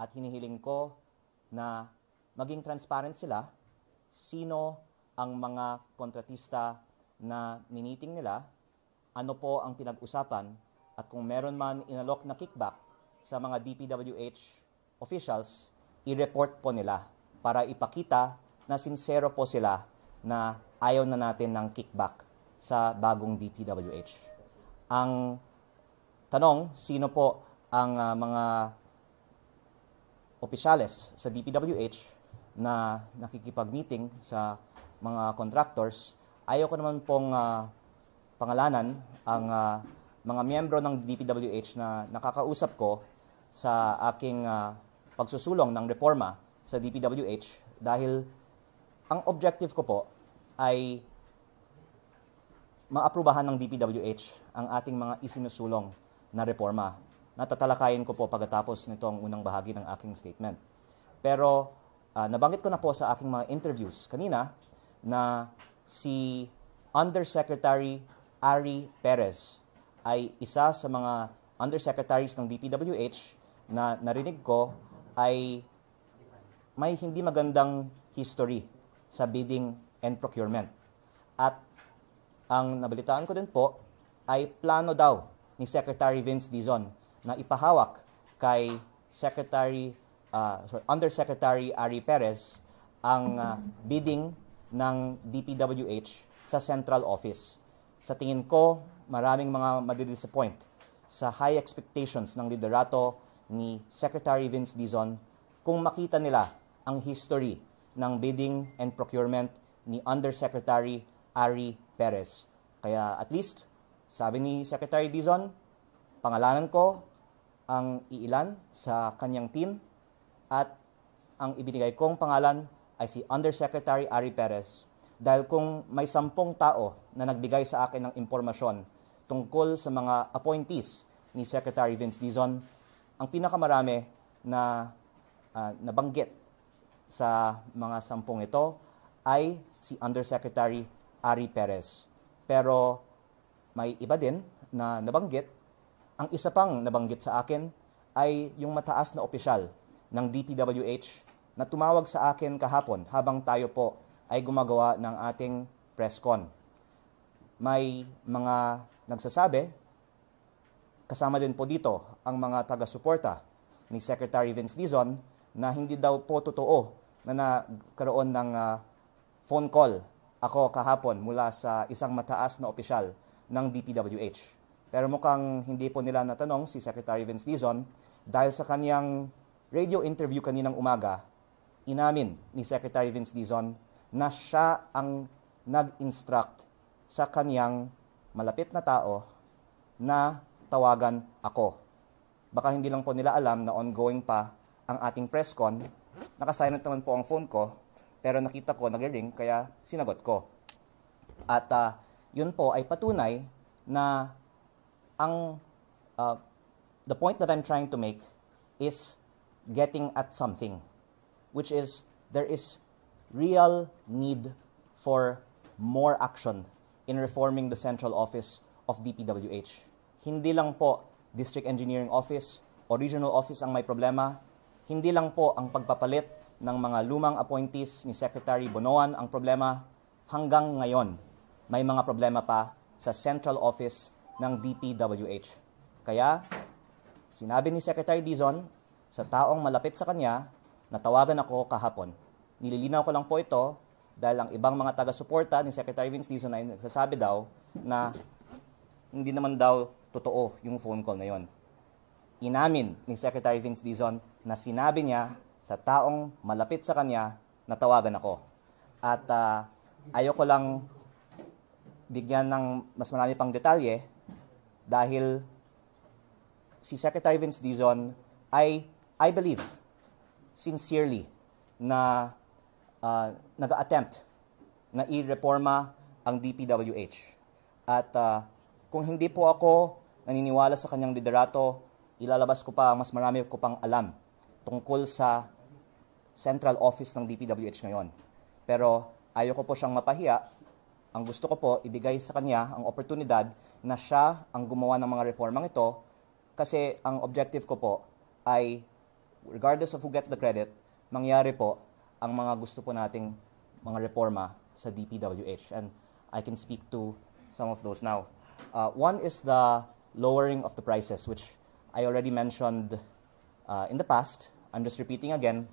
at hinihiling ko na maging transparent sila, sino ang mga kontratista na miniting nila, ano po ang pinag-usapan, at kung meron man inalok na kickback sa mga DPWH officials, i-report po nila para ipakita na sincero po sila na ayaw na natin ng kickback sa bagong DPWH. Ang tanong, sino po ang mga opisyales sa DPWH na nakikipag-meeting sa mga contractors, ayaw ko naman pong pangalanan ang mga miyembro ng DPWH na nakakausap ko sa aking pagsusulong ng reforma sa DPWH dahil ang objective ko po ay maaprubahan ng DPWH ang ating mga isinusulong na reforma. Natatalakayin ko po pagkatapos nitong unang bahagi ng aking statement. Pero nabanggit ko na po sa aking mga interviews kanina na si Undersecretary Ari Perez ay isa sa mga undersecretaries ng DPWH na narinig ko ay may hindi magandang history sa bidding and procurement. At ang nabalitaan ko din po ay plano daw ni Secretary Vince Dizon na ipahawak kay Undersecretary Ari Perez ang bidding ng DPWH sa central office. Sa tingin ko, maraming mga madidisappoint sa high expectations ng liderato ni Secretary Vince Dizon kung makita nila ang history ng bidding and procurement ni Undersecretary Ari Perez. Kaya at least, sabi ni Secretary Dizon, pangalanan ko ang iilan sa kanyang team at ang ibinigay kong pangalan ay si Undersecretary Ari Perez dahil kung may 10 tao na nagbigay sa akin ng impormasyon tungkol sa mga appointees ni Secretary Vince Dizon, ang pinakamarami na nabanggit sa mga 10 ito ay si Undersecretary Ari Perez. Pero may iba din na nabanggit. Ang isa pang nabanggit sa akin ay yung mataas na opisyal ng DPWH na tumawag sa akin kahapon habang tayo po ay gumagawa ng ating press con. May mga nagsasabi, kasama din po dito ang mga taga-suporta ni Secretary Vince Dizon na hindi daw po totoo na nagkaroon ng phone call ako kahapon mula sa isang mataas na opisyal ng DPWH. Pero mukhang hindi po nila natanong si Secretary Vince Dizon dahil sa kanyang radio interview kaninang umaga, inamin ni Secretary Vince Dizon na siya ang nag-instruct sa kanyang malapit na tao na tawagan ako. Baka hindi lang po nila alam na ongoing pa ang ating press con. Nakasilent naman po ang phone ko, pero nakita ko nag-ring kaya sinagot ko. At yun po ay patunay na the point that I'm trying to make is getting at something, which is there is real need for more action in reforming the central office of DPWH. Hindi lang po District Engineering Office o Regional Office ang may problema, hindi lang po ang pagpapalit ng mga lumang appointees ni Secretary Bonoan ang problema, hanggang ngayon may mga problema pa sa central office ng DPWH. Kaya sinabi ni Secretary Dizon sa taong malapit sa kanya na tawagan ako kahapon. Nililinaw ko lang po ito dahil ang ibang mga taga-suporta ni Secretary Vince Dizon ay nagsasabi daw na hindi naman daw totoo yung phone call na yon. Inamin ni Secretary Vince Dizon na sinabi niya sa taong malapit sa kanya na tawagan ako. At ayoko lang bigyan ng mas marami pang detalye dahil si Secretary Vince Dizon ay, I believe, sincerely na nag-attempt na i-reforma ang DPWH. At kung hindi po ako naniniwala sa kanyang liderato, ilalabas ko pa mas marami ko pang alam tungkol sa central office ng DPWH ngayon. Pero ayoko po siyang mapahiya. Ang gusto ko po, ibigay sa kanya ang oportunidad na siya ang gumawa ng mga reformang ito kasi ang objective ko po ay regardless of who gets the credit, mangyari po ang mga gusto po nating mga reforma sa DPWH. And I can speak to some of those now. One is the lowering of the prices, which I already mentioned in the past. I'm just repeating again.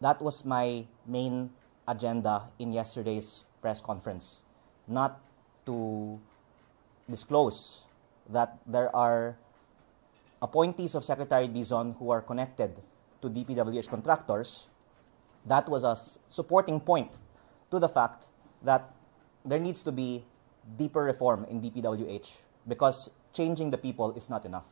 That was my main agenda in yesterday's press conference, not to disclose that there are appointees of Secretary Dizon who are connected to DPWH contractors. That was a supporting point to the fact that there needs to be deeper reform in DPWH because changing the people is not enough.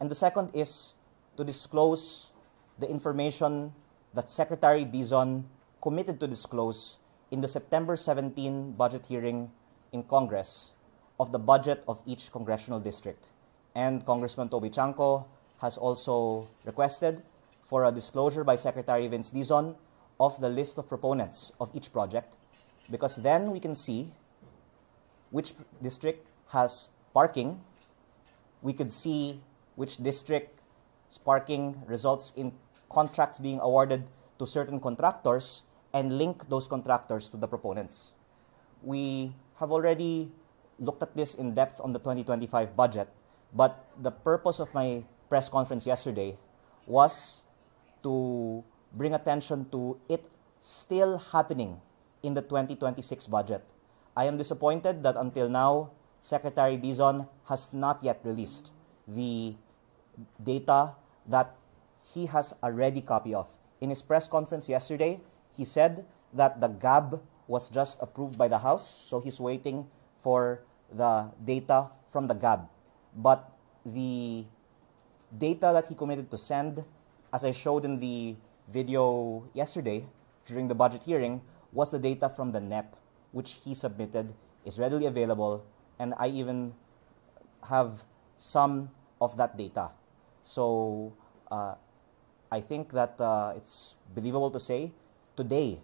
And the second is to disclose the information that Secretary Dizon committed to disclose in the September 17 budget hearing in Congress of the budget of each congressional district. And Congressman Toby Chanco has also requested for a disclosure by Secretary Vince Dizon of the list of proponents of each project, because then we can see which district has parking. We could see which district's parking results in contracts being awarded to certain contractors and link those contractors to the proponents. We have already looked at this in depth on the 2025 budget, but the purpose of my press conference yesterday was to bring attention to it still happening in the 2026 budget. I am disappointed that until now, Secretary Dizon has not yet released the data that he has a ready copy of. In his press conference yesterday, he said that the GAB was just approved by the House, so he's waiting for the data from the GAB. But the data that he committed to send, as I showed in the video yesterday during the budget hearing, was the data from the NEP, which he submitted, is readily available, and I even have some of that data. So I think that it's believable to say today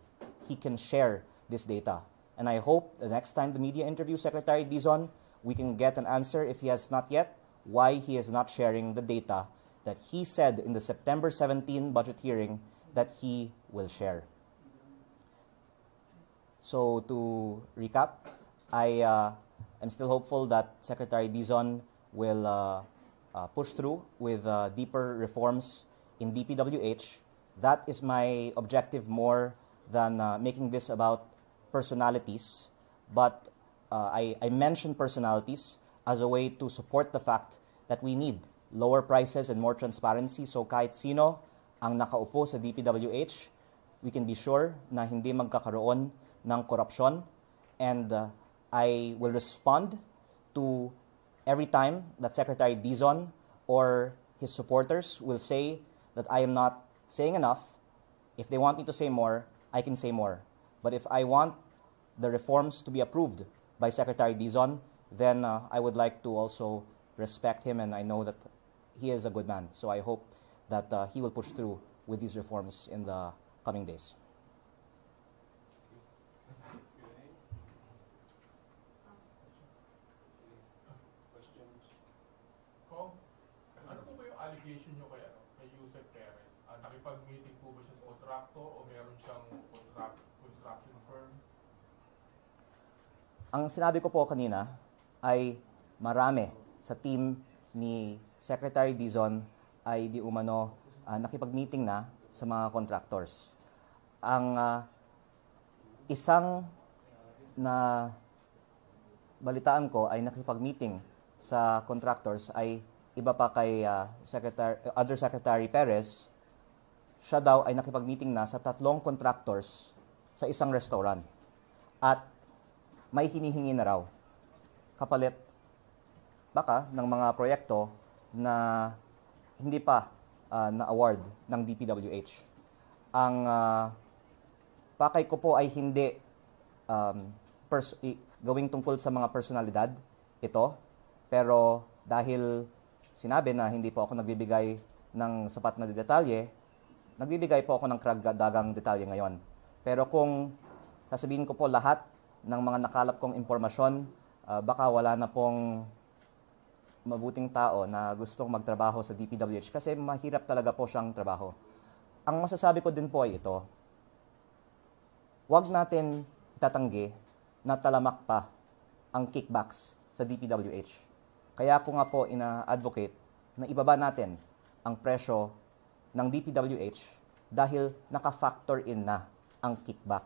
he can share this data. And I hope the next time the media interviews Secretary Dizon, we can get an answer, if he has not yet, why he is not sharing the data that he said in the September 17 budget hearing that he will share. So to recap, I am still hopeful that Secretary Dizon will push through with deeper reforms in DPWH. That is my objective more than making this about personalities. But I mention personalities as a way to support the fact that we need lower prices and more transparency. So kahit sino ang nakaupo sa DPWH, we can be sure na hindi magkakaroon ng korupsyon. And I will respond to every time that Secretary Dizon or his supporters will say that I am not saying enough. If they want me to say more, I can say more. But if I want the reforms to be approved by Secretary Dizon, then I would like to also respect him, and I know that he is a good man. So I hope that he will push through with these reforms in the coming days. Ano po ba yung allegation nyo kay Yusek Perez? Nakipag-meeting po ba siya sa kontraktor o meron siyang construction firm? Ang sinabi ko po kanina ay marami sa team ni Secretary Dizon ay di umano nakipag-meeting na sa mga contractors. Ang isang na balitaan ko ay nakipag-meeting sa contractors ay iba pa kay Secretary Perez. Siya daw ay nakipag-meeting na sa 3 contractors sa isang restaurant. At may hinihingi na raw kapalit baka ng mga proyekto na hindi pa na-award ng DPWH. Ang pakay ko po ay hindi gawing tungkol sa mga personalidad ito, pero dahil sinabi na hindi po ako nagbibigay ng sapat na detalye, nagbibigay po ako ng karagdagang detalye ngayon. Pero kung sasabihin ko po lahat ng mga nakalap kong impormasyon, baka wala na pong mabuting tao na gustong magtrabaho sa DPWH kasi mahirap talaga po siyang trabaho. Ang masasabi ko din po ay ito, huwag natin itatanggi na talamak pa ang kickbacks sa DPWH. Kaya ako nga po ina-advocate na ibaba natin ang presyo ng DPWH dahil naka-factor in na ang kickback.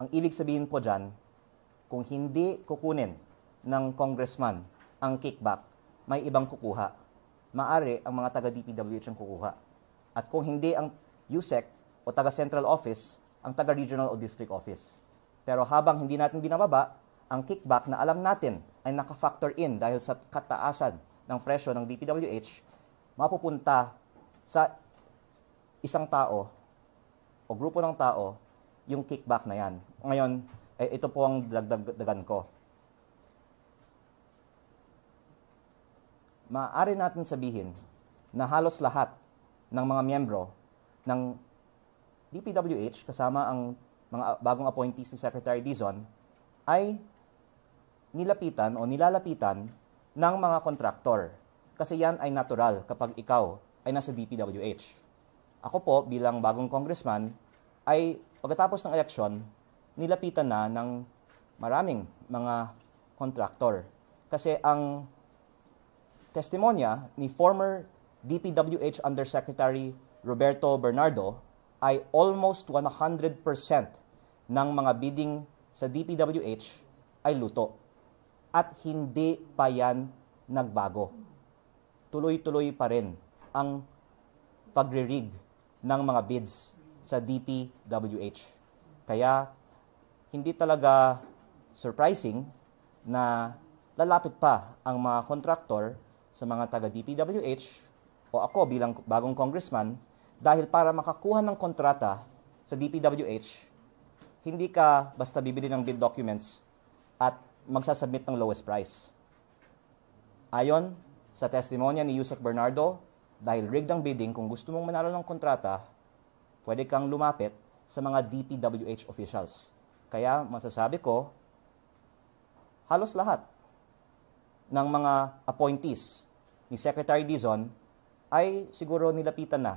Ang ibig sabihin po dyan, kung hindi kukunin ng congressman ang kickback, may ibang kukuha. Maari ang mga taga-DPWH ang kukuha. At kung hindi ang USEC o taga-central office, ang taga-regional o district office. Pero habang hindi natin binababa, ang kickback na alam natin ay naka-factor in dahil sa kataasan ng presyo ng DPWH, mapupunta sa isang tao o grupo ng tao yung kickback na yan. Ngayon, ito po ang dagdagan ko. Maaari natin sabihin na halos lahat ng mga miyembro ng DPWH, kasama ang mga bagong appointees ni Secretary Dizon, ay nilapitan o nilalapitan ng mga kontraktor. Kasi yan ay natural kapag ikaw ay nasa DPWH. Ako po, bilang bagong congressman, ay pagkatapos ng eleksyon, nilapitan na ng maraming mga kontraktor. Kasi ang testimonya ni former DPWH Undersecretary Roberto Bernardo ay almost 100% ng mga bidding sa DPWH ay luto. At hindi pa yan nagbago. Tuloy-tuloy pa rin ang pagre-rig ng mga bids sa DPWH. Kaya hindi talaga surprising na lalapit pa ang mga kontraktor sa mga taga-DPWH o ako bilang bagong congressman dahil para makakuha ng kontrata sa DPWH, hindi ka basta bibili ng bid documents at magsasubmit ng lowest price. Ayon sa testimonya ni Yusek Bernardo, dahil rigged ang bidding, kung gusto mong manalo ng kontrata, pwede kang lumapit sa mga DPWH officials. Kaya masasabi ko, halos lahat ng mga appointees ni Secretary Dizon ay siguro nilapitan na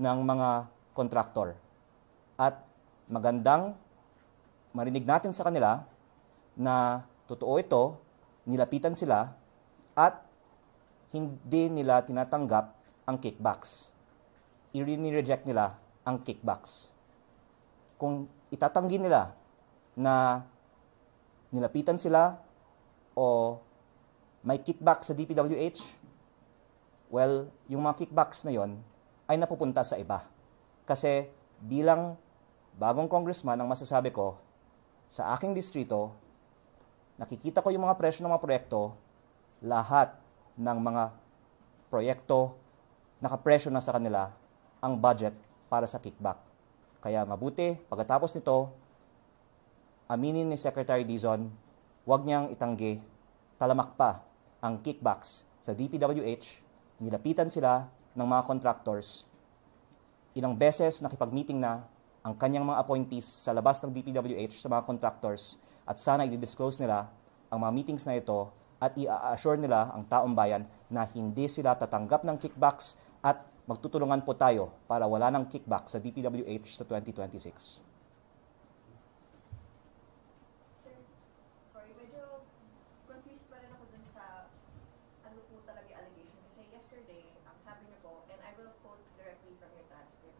ng mga kontraktor. At magandang marinig natin sa kanila na totoo ito, nilapitan sila at hindi nila tinatanggap ang kickbacks. I-reject nila ang kickbacks. Kung itatanggi nila na nilapitan sila o may kickback sa DPWH, well, yung mga kickbacks na yon ay napupunta sa iba. Kasi bilang bagong congressman, ang masasabi ko, sa aking distrito, nakikita ko yung mga presyo ng mga proyekto, lahat ng mga proyekto, nakapresyo na sa kanila ang budget para sa kickback. Kaya mabuti, pagkatapos nito, aminin ni Secretary Dizon, huwag niyang itanggi, talamak pa ang kickbacks sa DPWH, nilapitan sila ng mga contractors, ilang beses nakipag-meeting na ang kanyang mga appointees sa labas ng DPWH sa mga contractors at sana i-disclose nila ang mga meetings na ito at i-assure nila ang taong bayan na hindi sila tatanggap ng kickbacks at magtutulungan po tayo para wala ng kickback sa DPWH sa 2026. Sir, sorry, medyo confused pa rin ako dun sa ano po talaga yung allegation. Kasi yesterday, ang sabi niyo po, and I will quote directly from your transcript,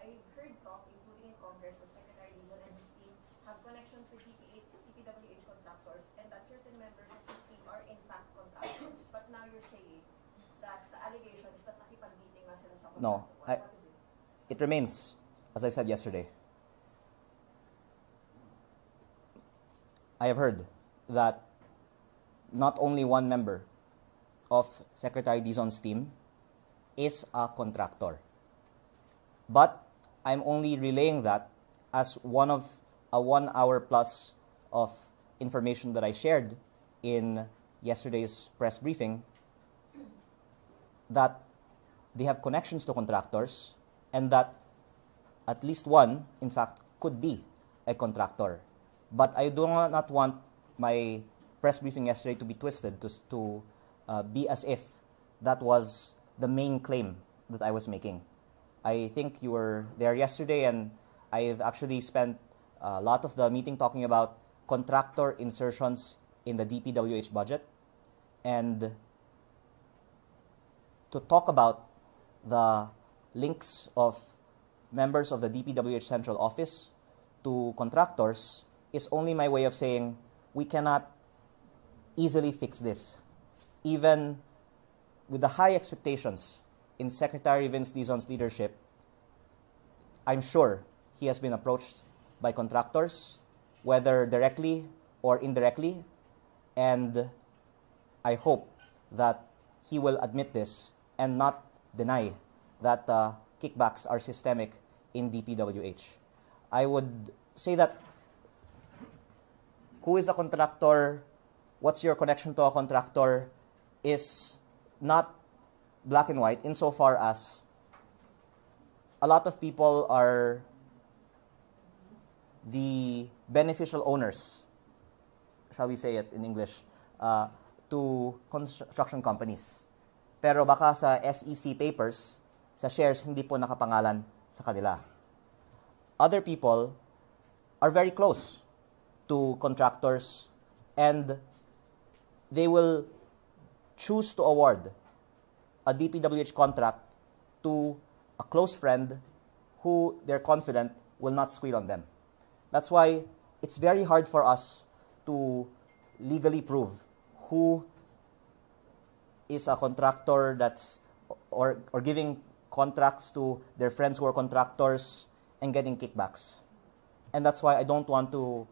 I heard talk, including in Congress, that Secretary Dizon and his team have connections with DPWH contractors and that certain members of his team are in fact contractors. But now you're saying that the allegation is that nakipag-meeting nga sila sa contractor. No, What is it? it remains, as I said yesterday. I have heard that not only one member of Secretary Dizon's team is a contractor, but I'm only relaying that as one of a 1 hour plus of information that I shared in yesterday's press briefing, that they have connections to contractors and that at least one, in fact, could be a contractor. But I do not want my press briefing yesterday to be twisted to be as if that was the main claim that I was making. I think you were there yesterday, and I've actually spent a lot of the meeting talking about contractor insertions in the DPWH budget, and to talk about the links of members of the DPWH Central Office to contractors is only my way of saying we cannot easily fix this. Even with the high expectations in Secretary Vince Dizon's leadership, I'm sure he has been approached by contractors, whether directly or indirectly, and I hope that he will admit this and not deny that kickbacks are systemic in DPWH. I would say that who is a contractor, what's your connection to a contractor, is not black and white insofar as a lot of people are the beneficial owners, shall we say it in English, to construction companies. Pero baka sa SEC papers, sa shares, hindi po nakapangalan sa kanila. Other people are very close to contractors, and they will choose to award a DPWH contract to a close friend who they're confident will not squeal on them. That's why it's very hard for us to legally prove who is a contractor that's or giving contracts to their friends who are contractors and getting kickbacks. And that's why I don't want to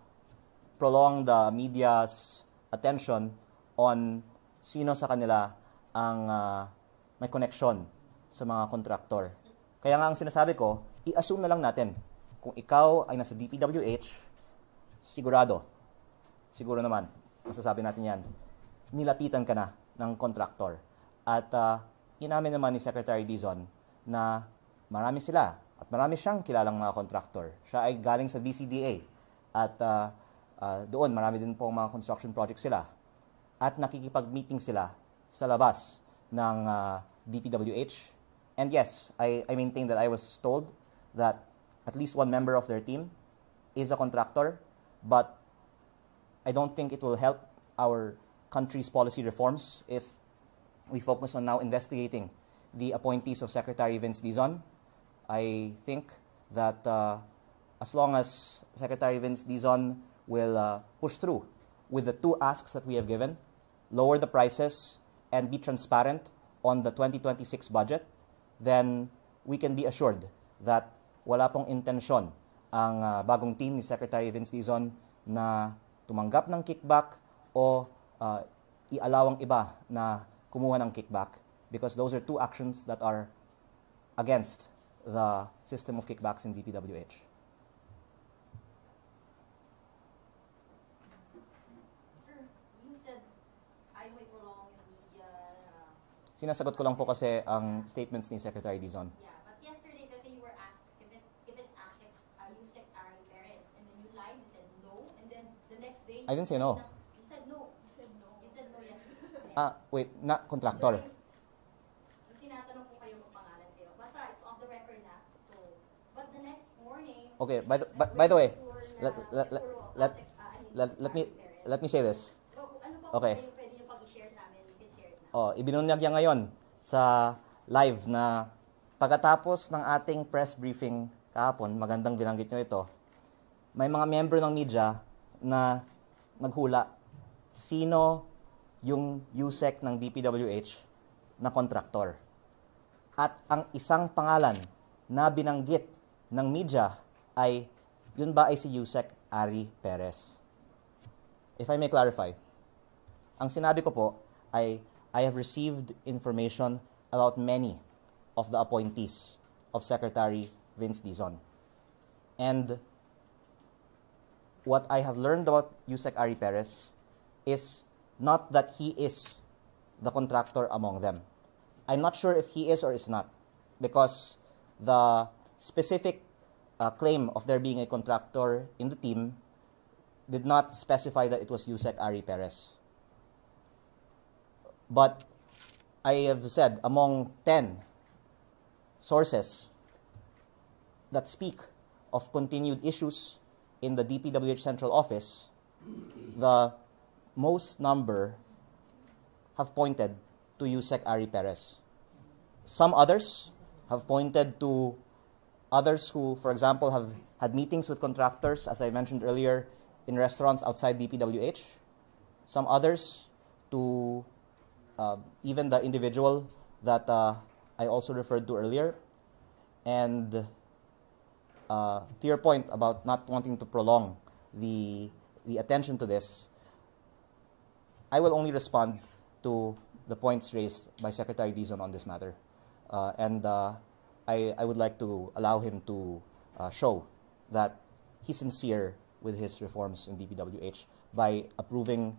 prolong the media's attention on sino sa kanila ang may connection sa mga contractor. Kaya nga ang sinasabi ko, i-assume na lang natin kung ikaw ay nasa DPWH, siguro naman, masasabi natin yan, nilapitan ka na ng contractor. At inamin naman ni Secretary Dizon na marami sila at marami siyang kilalang mga contractor. Siya ay galing sa DCDA at doon marami din pong mga construction projects sila. At nakikipag-meeting sila sa labas ng DPWH. And yes, I maintain that I was told that at least one member of their team is a contractor, but I don't think it will help our country's policy reforms if we focus on now investigating the appointees of Secretary Vince Dizon. I think that as long as Secretary Vince Dizon will push through with the two asks that we have given, lower the prices and be transparent on the 2026 budget, then we can be assured that wala pong intensyon ang bagong team ni Secretary Vince Dizon na tumanggap ng kickback o ialawang iba na kumuha ng kickback, because those are two actions that are against the system of kickbacks in DPWH. Sir, you said ayaw may prolong yung media. Sinasagot ko lang po kasi ang statements ni Secretary Dizon. Yeah, but yesterday kasi you were asked if it's ASEC, Yusek Ari Perez, and then you lied, you said no, and then the next day I didn't say no. You said no. You said no yesterday. Wait, not contractor. Nung tinatanong po kayo kung pangalan kayo, basta it's off the record na. So, but the next morning, Okay, by the way, let me say this. ano pa Okay. po pwede nyo pag-share sa amin? You can share it now. Ibinunyag niya ngayon sa live na pagkatapos ng ating press briefing kahapon, magandang binanggit nyo ito, may mga miyembro ng media na naghula sino yung USEC ng DPWH na kontraktor. At ang isang pangalan na binanggit ng media ay, yun ba ay si USEC Ari Perez? If I may clarify, ang sinabi ko po ay I have received information about many of the appointees of Secretary Vince Dizon. And what I have learned about USEC Ari Perez is not that he is the contractor among them. I'm not sure if he is or is not, because the specific claim of there being a contractor in the team did not specify that it was USEC Ari Perez. But I have said among 10 sources that speak of continued issues in the DPWH Central Office, the most number have pointed to Yusek Ari Perez. Some others have pointed to others who, for example, have had meetings with contractors, as I mentioned earlier, in restaurants outside DPWH. Some others to even the individual that I also referred to earlier. And to your point about not wanting to prolong the attention to this, I will only respond to the points raised by Secretary Dizon on this matter. I would like to allow him to show that he's sincere with his reforms in DPWH by approving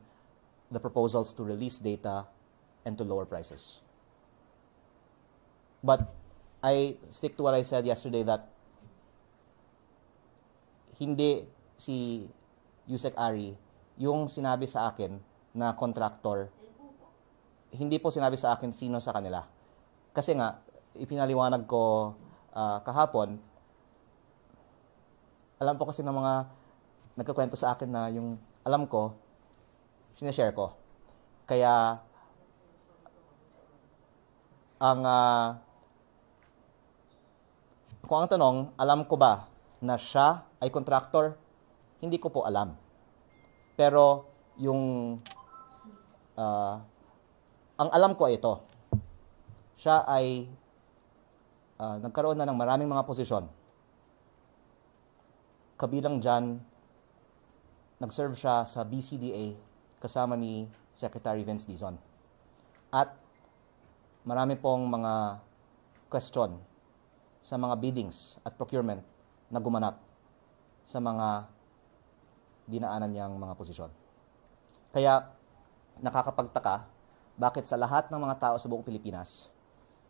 the proposals to release data and to lower prices. But I stick to what I said yesterday that hindi si Yusek Ari yung sinabi sa akin na contractor, hindi po sinabi sa akin sino sa kanila. Kasi nga, ipinaliwanag ko kahapon, alam po kasi ng mga nagkakwento sa akin na yung alam ko, sinashare ko. Kaya, kung ang tanong, alam ko ba na siya ay contractor? Hindi ko po alam. Pero yung ang alam ko ay ito. Siya ay nagkaroon na ng maraming mga posisyon. Kabilang dyan, nag-serve siya sa BCDA kasama ni Secretary Vince Dizon. At marami pong mga question sa mga biddings at procurement na gumanap sa mga dinaanan niyang mga posisyon. Kaya nakakapagtaka bakit sa lahat ng mga tao sa buong Pilipinas,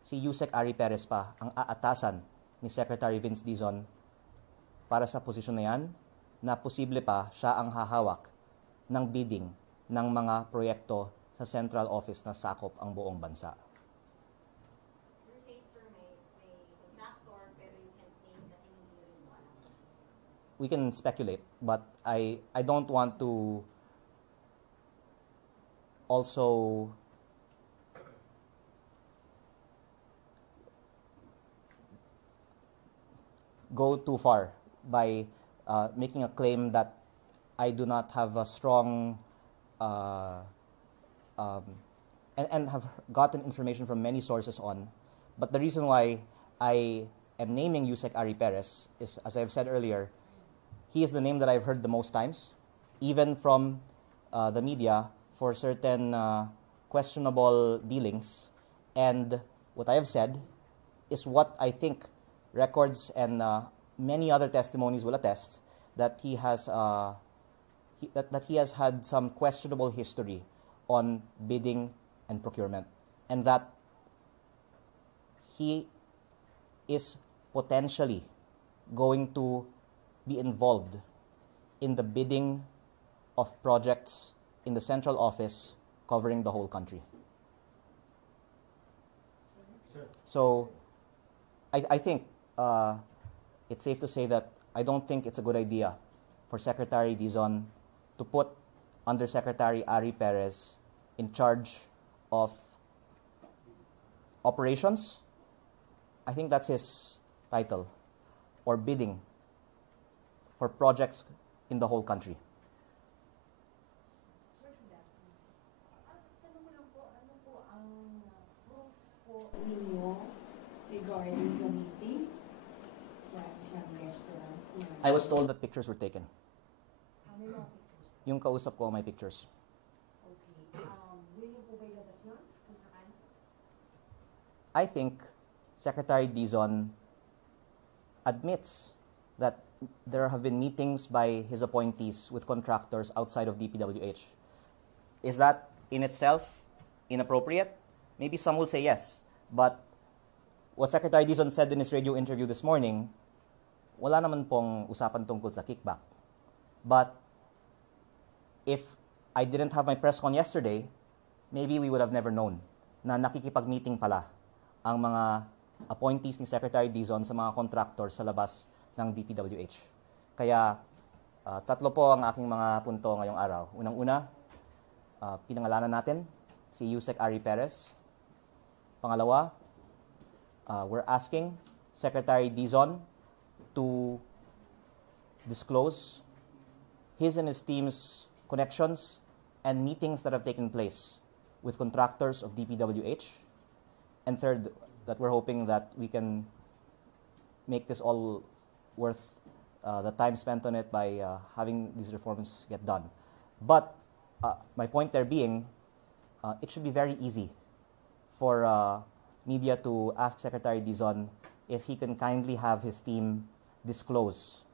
si Yusek Ari Perez pa ang aatasan ni Secretary Vince Dizon para sa posisyon na yan, na posible pa siya ang hahawak ng bidding ng mga proyekto sa central office na sakop ang buong bansa. You're saying, sir, may contractor, pero you can't name kasi hindi nyo rin alam. We can speculate, but I don't want to also go too far by making a claim that I do not have a strong and have gotten information from many sources on. But the reason why I am naming Yusek Ari Perez is, as I've said earlier, he is the name that I've heard the most times, even from the media for certain questionable dealings. And what I have said is what I think records and many other testimonies will attest, that he has that he has had some questionable history on bidding and procurement, and that he is potentially going to be involved in the bidding of projects in the central office covering the whole country. So I think it's safe to say that I don't think it's a good idea for Secretary Dizon to put Undersecretary Ari Perez in charge of operations. I think that's his title, or bidding for projects in the whole country. Tanong mo lang po, ano po ang proof po ninyo regarding sa meeting sa isang restaurant? I was told that pictures were taken. Ano yung pictures? Yung kausap ko may pictures. Okay. Will niyo po ba ilabas yun? Kung saan? I think Secretary Dizon admits that there have been meetings by his appointees with contractors outside of DPWH. Is that in itself inappropriate? Maybe some will say yes. But what Secretary Dizon said in his radio interview this morning, wala naman pong usapan tungkol sa kickback. But if I didn't have my press con yesterday, maybe we would have never known na nakikipag-meeting pala ang mga appointees ni Secretary Dizon sa mga contractors sa labas ng DPWH. Kaya tatlo po ang aking mga punto ngayong araw. Unang-una, pinangalanan natin si Yusek Ari Perez. Pangalawa, we're asking Secretary Dizon to disclose his and his team's connections and meetings that have taken place with contractors of DPWH. And third, that we're hoping that we can make this all worth the time spent on it by having these reforms get done. But my point there being, it should be very easy for media to ask Secretary Dizon if he can kindly have his team disclose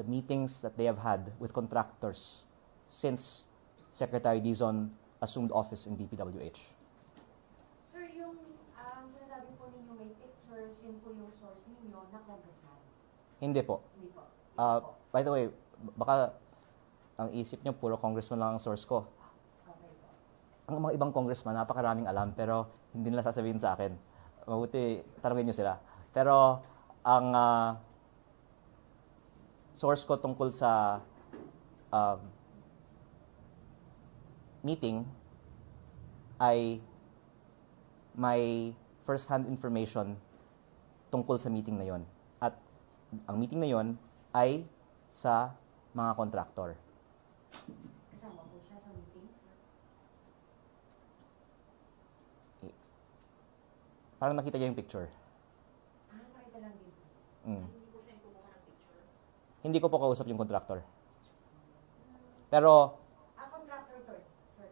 the meetings that they have had with contractors since Secretary Dizon assumed office in DPWH. Sir, yung sinasabi po ninyo may pictures, yun po yung source ninyo na congressman. Hindi po. Hindi po. By the way, baka ang isip niyo puro congressman lang ang source ko. Okay po. Ang mga ibang congressman, napakaraming alam, pero hindi nila sasabihin sa akin. Mabuti, tanongin niyo sila. Pero ang source ko tungkol sa meeting ay may first-hand information tungkol sa meeting na yon. At ang meeting na yon ay sa mga kontraktor. Kasama po siya sa meeting, sir? Parang nakita niyo yung picture. Nakita lang din. Mm. Hindi ko siya yung kumuha ng picture. Hindi ko po kausap yung kontraktor. Pero Contractor to, sir.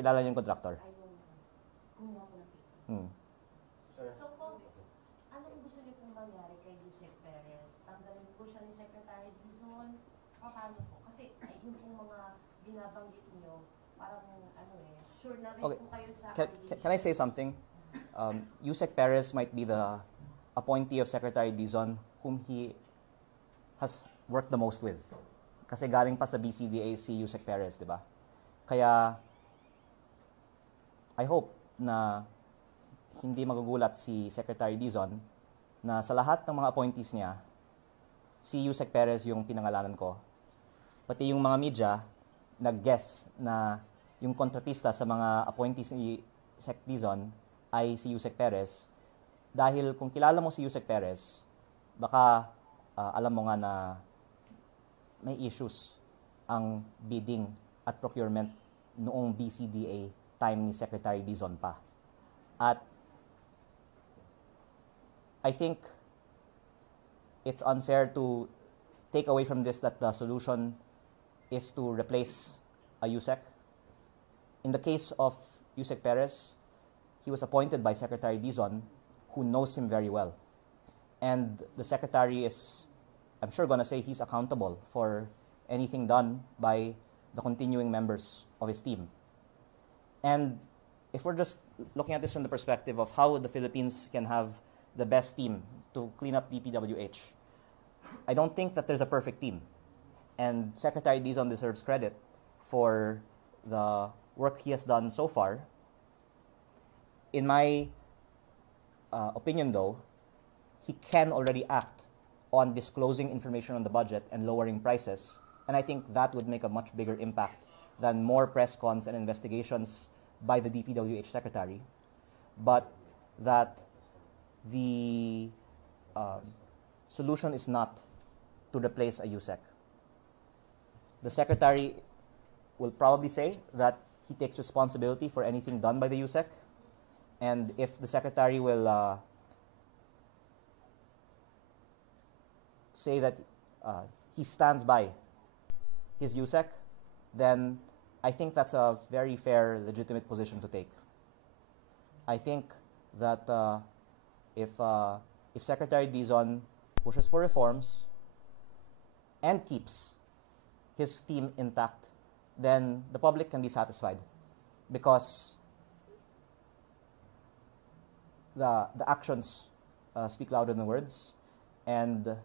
kilala niyo yung kontraktor. Ay, yung kumuha po ng picture. Mm. So po, anong gusto niyo pong mangyari kay Yusek Perez? Tanggalin po siya ni Secretary Dizon? Paano po? Kasi ay, yung pong mga binabanggit niyo, parang sure na rin Okay. po kayo sa Can I say something? Yusek Perez might be the appointee of Secretary Dizon whom he has worked the most with. Kasi galing pa sa BCDA si Yusek Perez, di ba? Kaya, I hope na hindi magugulat si Secretary Dizon na sa lahat ng mga appointees niya, si Yusek Perez yung pinangalanan ko. Pati yung mga media, nag-guess na yung kontratista sa mga appointees ni Sec Dizon ay si Yusek Perez. Dahil kung kilala mo si Yusek Perez, baka alam mo nga na may issues ang bidding at procurement noong BCDA time ni Secretary Dizon pa. At I think it's unfair to take away from this that the solution is to replace a Yusek. In the case of Yusek Perez, he was appointed by Secretary Dizon, who knows him very well. And the Secretary is, I'm sure, going to say he's accountable for anything done by the continuing members of his team. And if we're just looking at this from the perspective of how the Philippines can have the best team to clean up DPWH, I don't think that there's a perfect team. And Secretary Dizon deserves credit for the work he has done so far. In my opinion, though, he can already act on disclosing information on the budget and lowering prices, and I think that would make a much bigger impact than more press cons and investigations by the DPWH Secretary, but that the solution is not to replace a Yusek. The Secretary will probably say that he takes responsibility for anything done by the Yusek, and if the Secretary will say that he stands by his Yusek, then I think that's a very fair, legitimate position to take. I think that if Secretary Dizon pushes for reforms and keeps his team intact, then the public can be satisfied, because the actions speak louder than words, and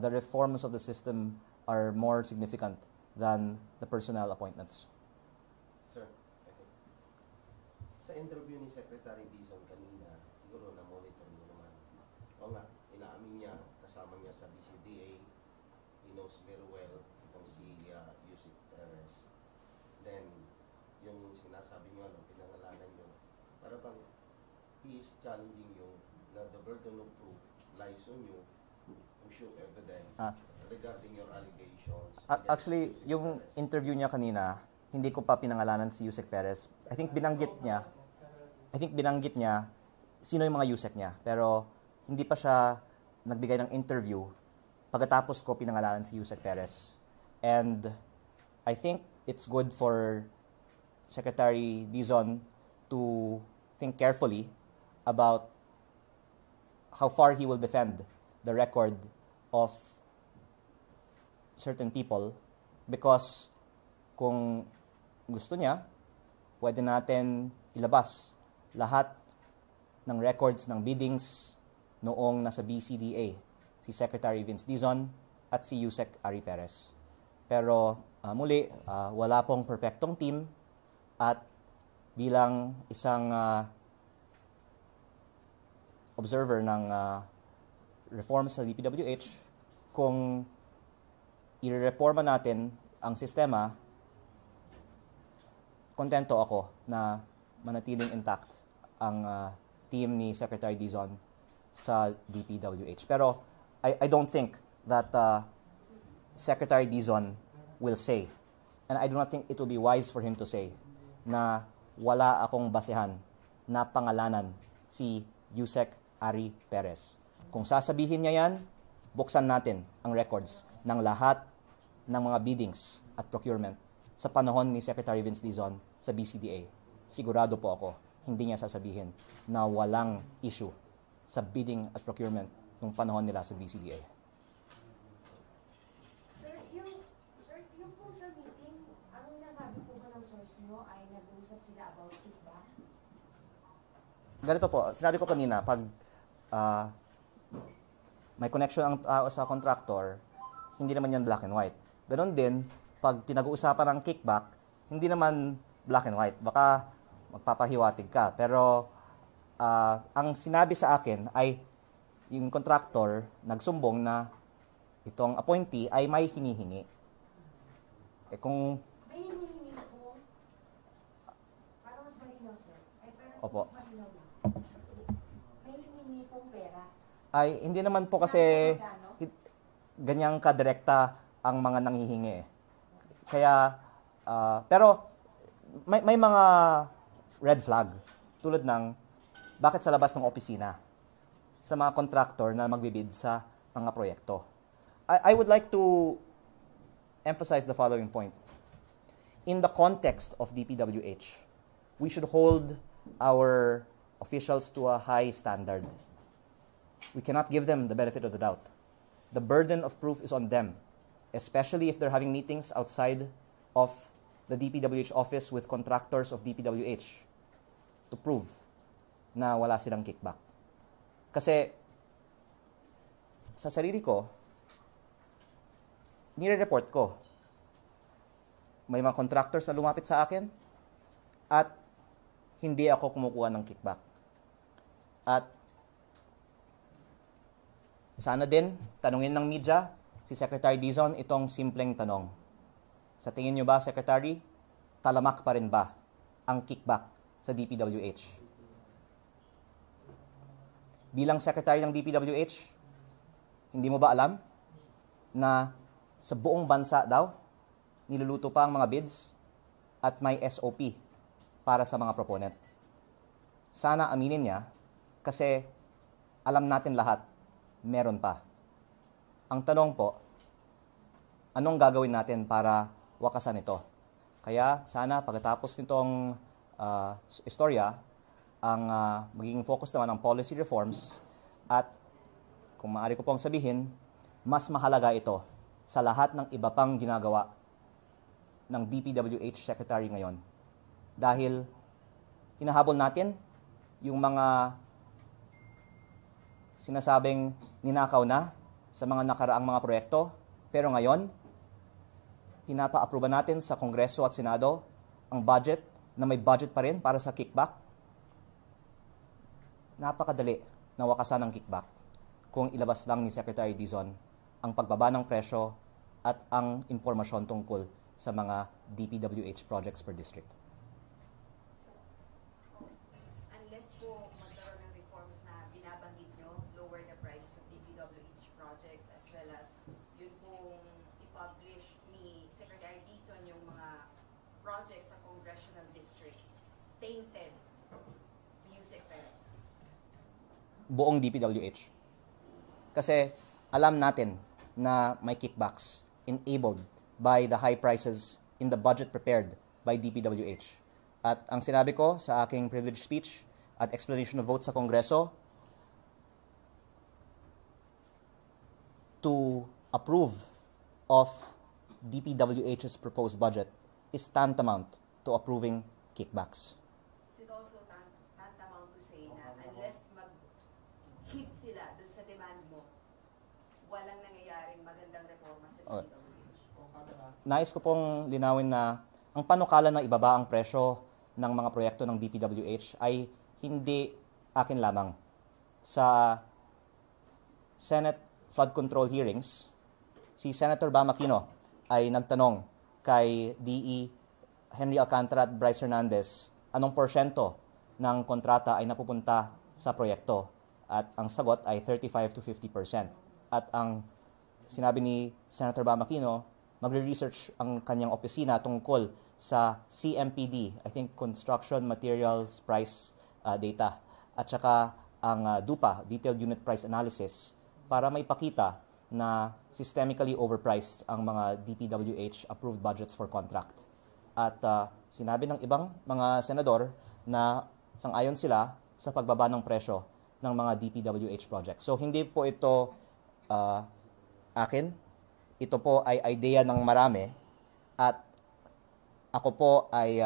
the reforms of the system are more significant than the personnel appointments. Sir, sa interview ni Secretary Dizon kanina, siguro na-monitor niyo naman. O nga, inaamin niya, kasama niya sa BCDA, he knows very well itong si Yusek Perez. Then, yung sinasabi niyo, pinangalanan niyo, para bang he is challenging you na the burden of proof lies on you to show evidence regarding your allegations. Actually, yung interview niya kanina, hindi ko pa pinangalanan si Yusek Perez. I think binanggit niya sino yung mga Yusek niya. Pero hindi pa siya nagbigay ng interview pagkatapos ko pinangalanan si Yusek Perez. And I think it's good for Secretary Dizon to think carefully about how far he will defend the record of certain people, because kung gusto niya, pwede natin ilabas lahat ng records ng biddings noong nasa BCDA, si Secretary Vince Dizon at si Yusek Ari Perez. Pero muli, wala pong perfectong team, at bilang isang observer ng reforms sa DPWH, kung i-reforma natin ang sistema, kontento ako na manatiling intact ang team ni Secretary Dizon sa DPWH. Pero I don't think that Secretary Dizon will say, and I do not think it will be wise for him to say, na wala akong basehan na pangalanan si Yusek Ari Perez. Kung sasabihin niya yan, buksan natin ang records ng lahat ng mga biddings at procurement sa panahon ni Secretary Vince Dizon sa BCDA. Sigurado po ako, hindi niya sasabihin na walang issue sa bidding at procurement nung panahon nila sa BCDA. Sir, yung po sa meeting, ang nasabi po ba ng source nyo ay nag-uusap sila about kickbacks? Ganito po, sinabi ko kanina, pag may connection ang tao sa contractor, hindi naman yan black and white. Ganon din, pag pinag-uusapan ng kickback, hindi naman black and white. Baka magpapahiwatig ka. Pero ang sinabi sa akin ay yung contractor nagsumbong na itong appointee ay may hinihingi. Eh kung... May hinihingi po, para mas malinaw, sir. Opo. Mas malinaw na. May hinihingi pong pera. Ay, hindi naman po kasi ganyang kadirekta ang mga nanghihingi. Kaya, pero may mga red flag tulad ng bakit sa labas ng opisina sa mga contractor na magbibid sa mga proyekto. I would like to emphasize the following point. In the context of DPWH, we should hold our officials to a high standard. We cannot give them the benefit of the doubt. The burden of proof is on them, especially if they're having meetings outside of the DPWH office with contractors of DPWH to prove na wala silang kickback. Kasi sa sarili ko, nire-report ko. May mga contractors na lumapit sa akin at hindi ako kumukuha ng kickback. At sana din, tanungin ng media, si Secretary Dizon itong simpleng tanong. Sa tingin niyo ba, Secretary, talamak pa rin ba ang kickback sa DPWH? Bilang Secretary ng DPWH, hindi mo ba alam na sa buong bansa daw, niluluto pa ang mga bids at may SOP para sa mga proponent? Sana aminin niya kasi alam natin lahat, meron pa. Ang tanong po, anong gagawin natin para wakasan ito? Kaya sana pagkatapos nitong istorya, ang magiging focus naman ng policy reforms at kung maaari ko pong sabihin, mas mahalaga ito sa lahat ng iba pang ginagawa ng DPWH Secretary ngayon. Dahil hinahabol natin yung mga sinasabing ninakaw na sa mga nakaraang mga proyekto, pero ngayon, pinapa-aproba natin sa Kongreso at Senado ang budget na may budget pa rin para sa kickback napakadali na wakasan ng kickback kung ilabas lang ni Secretary Dizon ang pagbaba ng presyo at ang impormasyon tungkol sa mga DPWH projects per district. Unless po magkaroon ng reforms na binabanggit nyo, lower the prices of DPWH projects as well as yun pong i-publish ni Secretary Dizon yung mga projects sa congressional district, tainted si Yusek Perez. Buong DPWH. Kasi alam natin na may kickbacks enabled by the high prices in the budget prepared by DPWH. At ang sinabi ko sa aking privileged speech at explanation of vote sa Kongreso, to approve of DPWH's proposed budget is tantamount to approving kickbacks. Is it also tantamount to say na unless mag-hit sila doon sa demand mo, walang nangyayaring magandang reforma sa Okay. DPWH? Nais ko pong linawin na ang panukala na ibaba ang presyo ng mga proyekto ng DPWH ay hindi akin lamang. Sa Senate flood control hearings, si Senator Bam Aquino ay nagtanong kay DE Henry Alcantara at Bryce Hernandez anong porsyento ng kontrata ay napupunta sa proyekto. At ang sagot ay 35 to 50%. At ang sinabi ni Senator Bam Aquino, magre-research ang kanyang opisina tungkol sa CMPD, I think Construction Materials Price Data, at saka ang DUPA, Detailed Unit Price Analysis, para maipakita na systemically overpriced ang mga DPWH approved budgets for contract. At sinabi ng ibang mga senador na sang-ayon sila sa pagbaba ng presyo ng mga DPWH projects. So hindi po ito akin. Ito po ay idea ng marami at ako po ay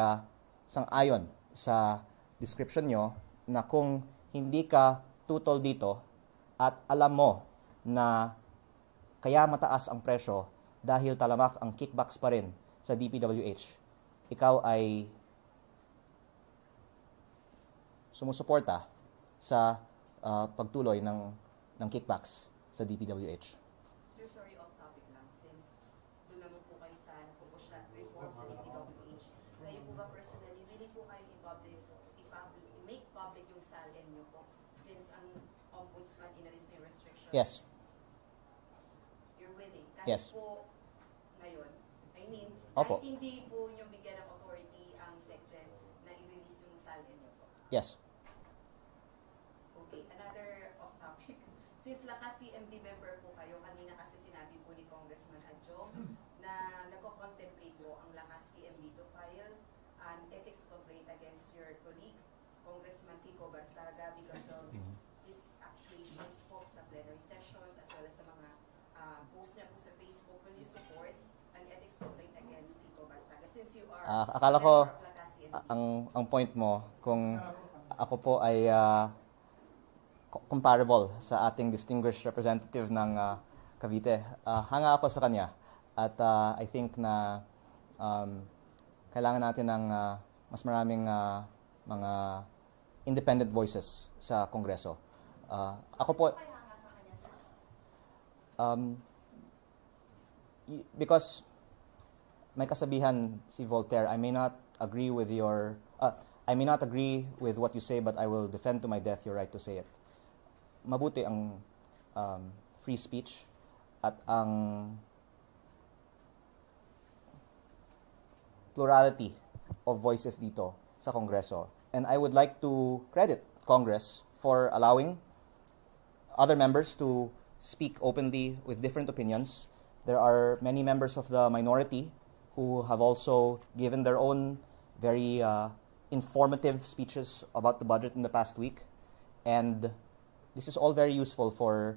sang-ayon sa description nyo na kung hindi ka tutol dito at alam mo na kaya mataas ang presyo dahil talamak ang kickbacks pa rin sa DPWH, ikaw ay sumusuporta sa pagtuloy ng kickbacks sa DPWH. Sir, sorry, off topic lang. Since doon naman po kayo sa napupush na reform sa DPWH, kayo po ba personally, willing po kayo i-make public yung salary nyo po? Since ang ombudsman inalis na yung restriction, Yes. you're willing? Kahit Yes. po ngayon, I mean, Opo. kahit hindi po yung bigyan ng authority ang SecGen na i-release yung salary nyo po. Yes. Okay, another off topic. Since lakas CMD member po kayo, kanina kasi sinabi po ni Congressman Adjong na nagko-contemplate po ang lakas CMD to file an ethics complaint against your colleague, Congressman Kiko Barsaga, because of his actuations po sa plenary sessions as well as sa mga post niya po sa Facebook. Will you support an ethics complaint against Kiko Barsaga? Since you are Akala ko member of lakas CMD. ang point mo kung ako po ay comparable sa ating distinguished representative ng Cavite. Hanga ako sa kanya at I think na kailangan natin ng mas maraming mga independent voices sa Kongreso. Ako po, Kaya hanga sa kanya, sir. because may kasabihan si Voltaire, I may not agree with what you say, but I will defend to my death your right to say it. Mabuti ang free speech at ang plurality of voices dito sa Kongreso. And I would like to credit Congress for allowing other members to speak openly with different opinions. There are many members of the minority who have also given their own very informative speeches about the budget in the past week. And this is all very useful for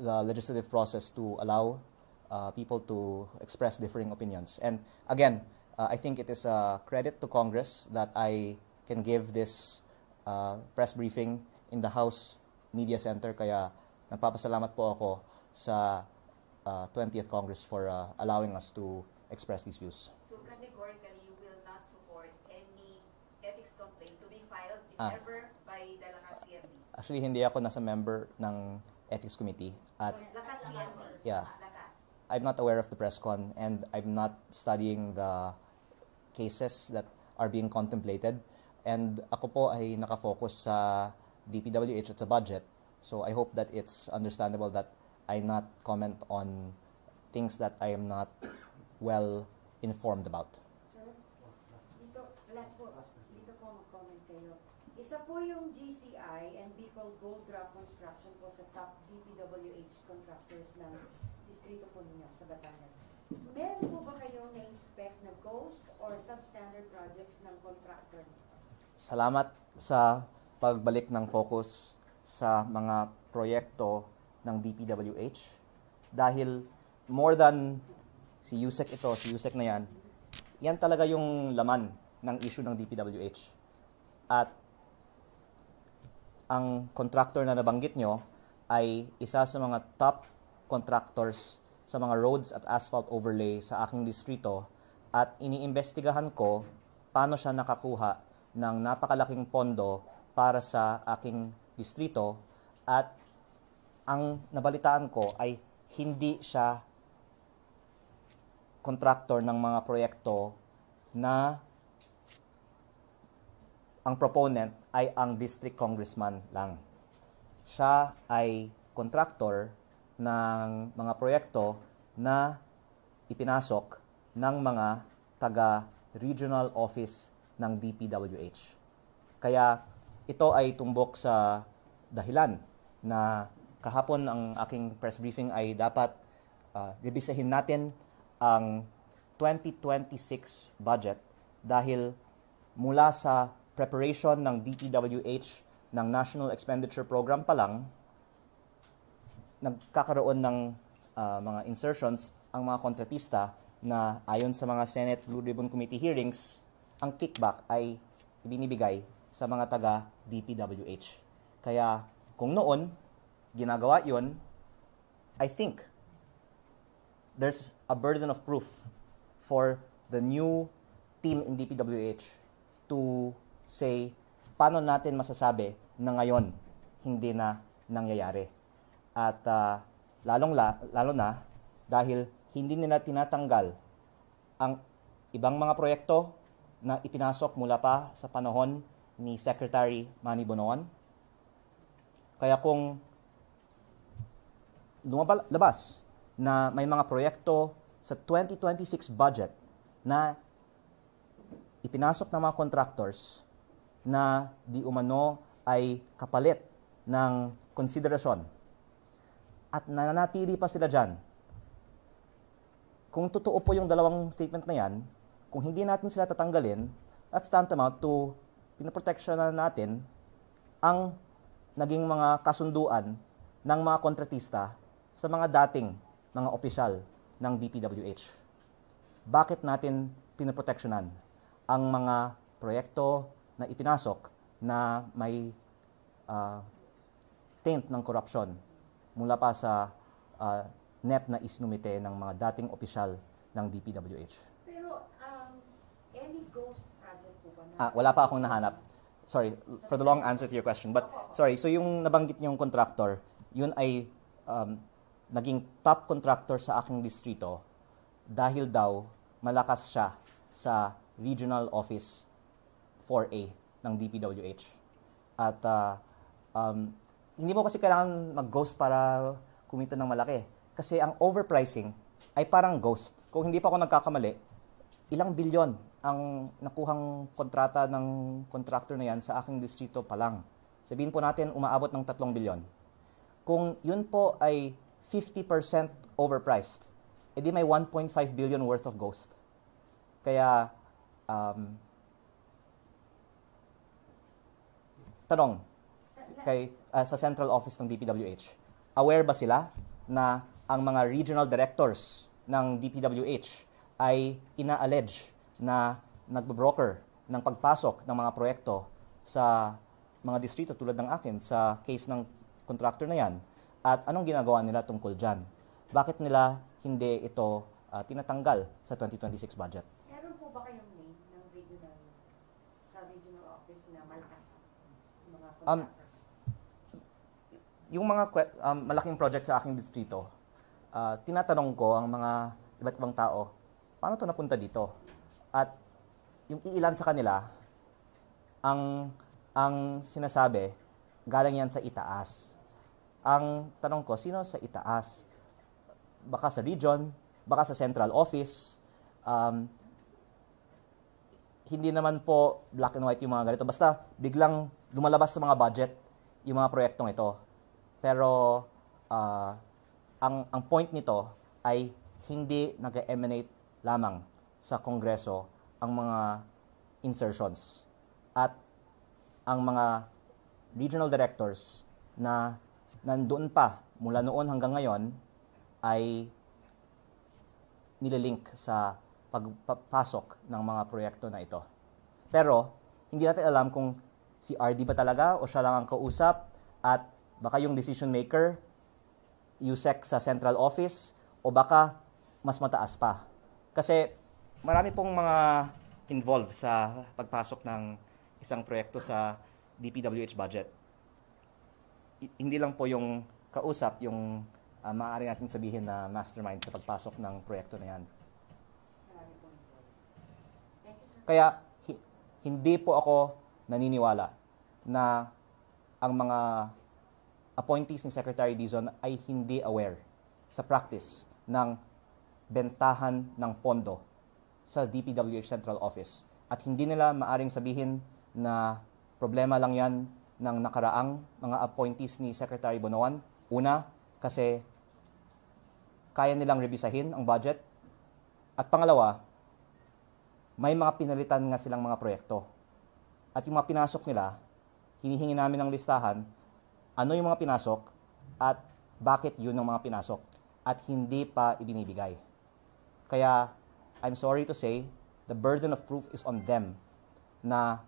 the legislative process to allow people to express differing opinions. And again, I think it is a credit to Congress that I can give this press briefing in the House Media Center. Kaya nagpapasalamat po ako sa 20th Congress for allowing us to express these views. So categorically, you will not support any ethics complaint to be filed, if Ah. ever, by the Lakas CMD? Actually, hindi ako nasa member ng Ethics Committee. At Lakas yan, sir. Yeah. Lakas. I'm not aware of the press con and I'm not studying the cases that are being contemplated. And ako po ay nakafocus sa DPWH at sa budget. So I hope that it's understandable that I not comment on things that I am not well informed about. Sir, dito po mag-comment kayo. Isa po yung GCI and Bicol Gold Rock Construction po sa top DPWH contractors ng distrito po ninyo sa Batangas. Meron po ba kayong na-inspect na ghost or substandard projects ng contractor? Salamat sa pagbalik ng focus sa mga proyekto ng DPWH dahil more than si Yusek na yan talaga yung laman ng issue ng DPWH. At ang contractor na nabanggit nyo ay isa sa mga top contractors sa mga roads at asphalt overlay sa aking distrito at iniimbestigahan ko paano siya nakakuha ng napakalaking pondo para sa aking distrito at ang nabalitaan ko ay hindi siya contractor ng mga proyekto na ang proponent ay ang district congressman lang. Siya ay contractor ng mga proyekto na ipinasok ng mga taga-regional office ng DPWH. Kaya ito ay tumbok sa dahilan na kahapon ang aking press briefing ay dapat rebisahin natin ang 2026 budget dahil mula sa preparation ng DPWH ng National Expenditure Program pa lang, nagkakaroon ng mga insertions ang mga kontratista na ayon sa mga Senate Blue Ribbon Committee hearings, ang kickback ay ibinibigay sa mga taga DPWH. Kaya kung noon, ginagawa yon, I think there's a burden of proof for the new team in DPWH to say, paano natin masasabi na ngayon hindi na nangyayari. At lalo na dahil hindi nila tinatanggal ang ibang mga proyekto na ipinasok mula pa sa panahon ni Secretary Manny Bonoan. Kaya kung lumabas na may mga proyekto sa 2026 budget na ipinasok ng mga contractors na di umano ay kapalit ng konsiderasyon at nananatili pa sila dyan. Kung totoo po yung dalawang statement na yan, kung hindi natin sila tatanggalin, that's tantamount to pinaproteksyonan natin ang naging mga kasunduan ng mga kontratista sa mga dating mga opisyal ng DPWH. Bakit natin pinaproteksyonan ang mga proyekto na ipinasok na may taint ng korupsyon mula pa sa NEP na isinumite ng mga dating opisyal ng DPWH? Pero any ghost project po ba na? Wala pa akong nahanap. Sorry, for the long answer to your question. But, sorry, so yung nabanggit niyong contractor, yun ay naging top contractor sa aking distrito dahil daw malakas siya sa Regional Office 4A ng DPWH. At hindi mo kasi kailangan mag-ghost para kumita ng malaki. Kasi ang overpricing ay parang ghost. Kung hindi pa ako nagkakamali, ilang bilyon ang nakuhang kontrata ng contractor na yan sa aking distrito pa lang. Sabihin po natin, umaabot ng 3 bilyon. Kung yun po ay 50% overpriced, edi may 1.5 billion worth of ghost. Kaya, tanong sa central office ng DPWH, aware ba sila na ang mga regional directors ng DPWH ay ina-allege na nagbo-broker ng pagpasok ng mga proyekto sa mga distrito tulad ng akin sa case ng contractor na yan? At anong ginagawa nila tungkol dyan? Bakit nila hindi ito tinatanggal sa 2026 budget? Meron po ba kayong name ng regional office na malakas mga contractors? yung mga malaking project sa aking distrito, tinatanong ko ang mga iba't ibang tao, paano to napunta dito? At yung iilan sa kanila, ang sinasabi, galing yan sa itaas. Ang tanong ko, sino sa itaas? Baka sa region, baka sa central office. Hindi naman po black and white yung mga ganito. Basta biglang lumalabas sa mga budget yung mga proyektong ito. Pero ang point nito ay hindi nag-emanate lamang sa Kongreso ang mga insertions. At ang mga regional directors na nandoon pa mula noon hanggang ngayon ay nililink sa pagpasok ng mga proyekto na ito. Pero hindi natin alam kung si RD ba talaga o siya lang ang kausap at baka yung decision maker, USEC sa central office o baka mas mataas pa. Kasi marami pong mga involved sa pagpasok ng isang proyekto sa DPWH budget. Hindi lang po yung kausap, yung maaari natin sabihin na mastermind sa pagpasok ng proyekto na yan. Kaya hindi po ako naniniwala na ang mga appointees ni Secretary Dizon ay hindi aware sa practice ng bentahan ng pondo sa DPWH Central Office. At hindi nila maaring sabihin na problema lang yan ng nakaraang mga appointees ni Secretary Bonoan. Una, kasi kaya nilang rebisahin ang budget. At pangalawa, may mga pinalitan nga silang mga proyekto. At yung mga pinasok nila, hinihingi namin ng listahan, ano yung mga pinasok at bakit yun ang mga pinasok at hindi pa ibinibigay. Kaya, I'm sorry to say, the burden of proof is on them na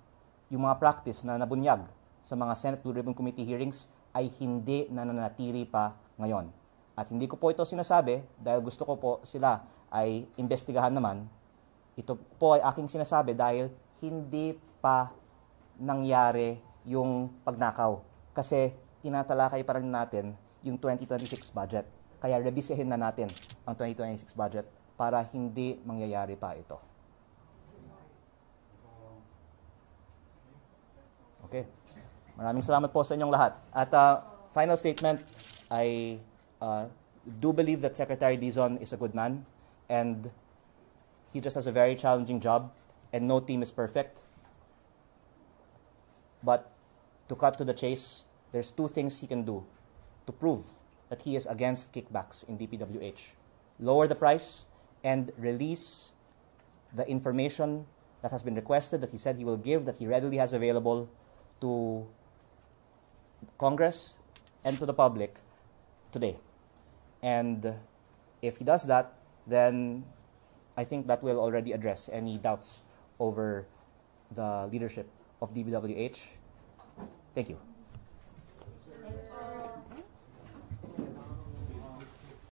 yung mga practice na nabunyag sa mga Senate Blue Ribbon Committee hearings ay hindi nananatili pa ngayon. At hindi ko po ito sinasabi dahil gusto ko po sila ay imbestigahan naman. Ito po ay aking sinasabi dahil hindi pa nangyari yung pagnakaw. Kasi tinatalakay pa rin natin yung 2026 budget. Kaya revisahin na natin ang 2026 budget para hindi mangyayari pa ito. Okay. Maraming salamat po sa inyong lahat. At final statement, I do believe that Secretary Dizon is a good man and he just has a very challenging job and no team is perfect. But to cut to the chase, there's two things he can do to prove that he is against kickbacks in DPWH. Lower the price and release the information that has been requested, that he said he will give, that he readily has available to Congress and to the public today. And if he does that, then I think that will already address any doubts over the leadership of DPWH. Thank you.